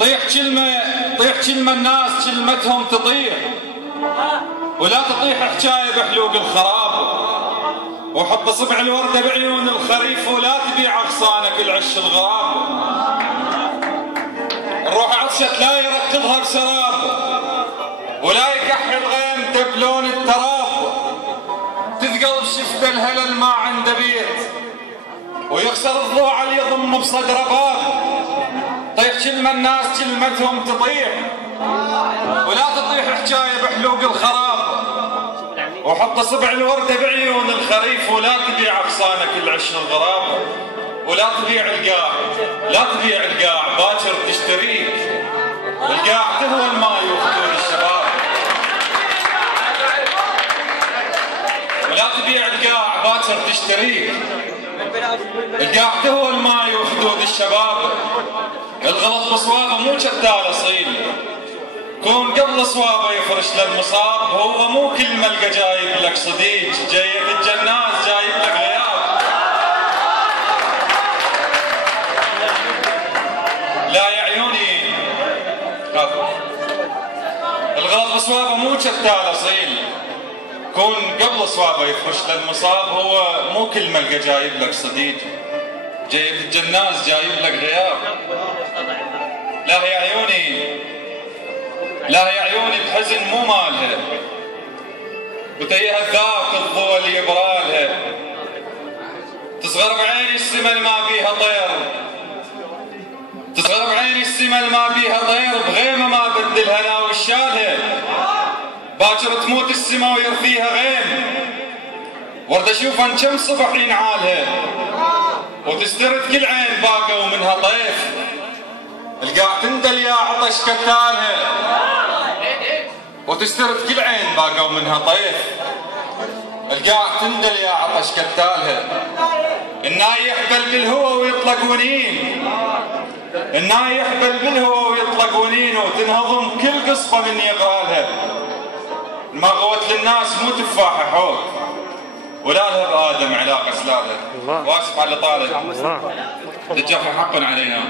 طيح كلمة الناس كلمتهم تطيح، ولا تطيح حجاية بحلوق الخراب، وحط صبع الوردة بعيون الخريف، ولا تبيع أغصانك العش الغراب. الروح عطشت لا يركضها بسراب، ولا يكحل غيمته بلون التراب، تثقل بشفت الهلل ما عنده بيت، ويخسر الضلوع اللي يضم بصدره باب. طيح كلمة الناس كلمتهم تطيح، ولا تطيح حجاية بحلوق الخراب، وحط صبع الوردة بعيون الخريف، ولا تبيع أغصانك العش الغراب، ولا تبيع القاع، لا تبيع القاع باكر تشتريك، القاع تهوى الماي وخدود الشباب، ولا تبيع القاع باكر تشتريك، القاع تهوى الماي وخدود الشباب. الغلط بصوابه مو شتال اصيل، كون قبل صوابه يفرش للمصاب، هو مو كل ملقى جايب لك صديق، جايب الجناز جايب لك غياب. لا يا عيوني الغلط بصوابه مو شتال اصيل، كون قبل صوابه يفرش للمصاب، هو مو كل ملقى جايب لك صديق، جايب الجناز جايب لك غياب. لا يا عيوني، لا يا عيوني بحزن مو مالها، وتيها ذاك الضوء اللي يبرالها، تصغر بعيني السما ما بيها طير، تصغر بعيني السما ما بيها طير، بغيمه ما بدل هنا وشالها، باكر تموت السما ويرثيها غيم، ورد اشوفها كم صبح ينعالها، وتسترد كل عين باقوا منها طيف، القاع تندل يا عطش كتالها، وتسترد كل عين باقوا منها طيف، القاع تندل يا عطش كتالها. النايح بل بالهوى ويطلق ونين، النايح بل بالهوى ويطلق ونين، وتنهضم كل قصبة من يقرالها. ما غوت للناس مو تفاحة حوت، ولا لها بآدم علاقة سلالها. واسف على اللي طالت، تجافى حق علينا.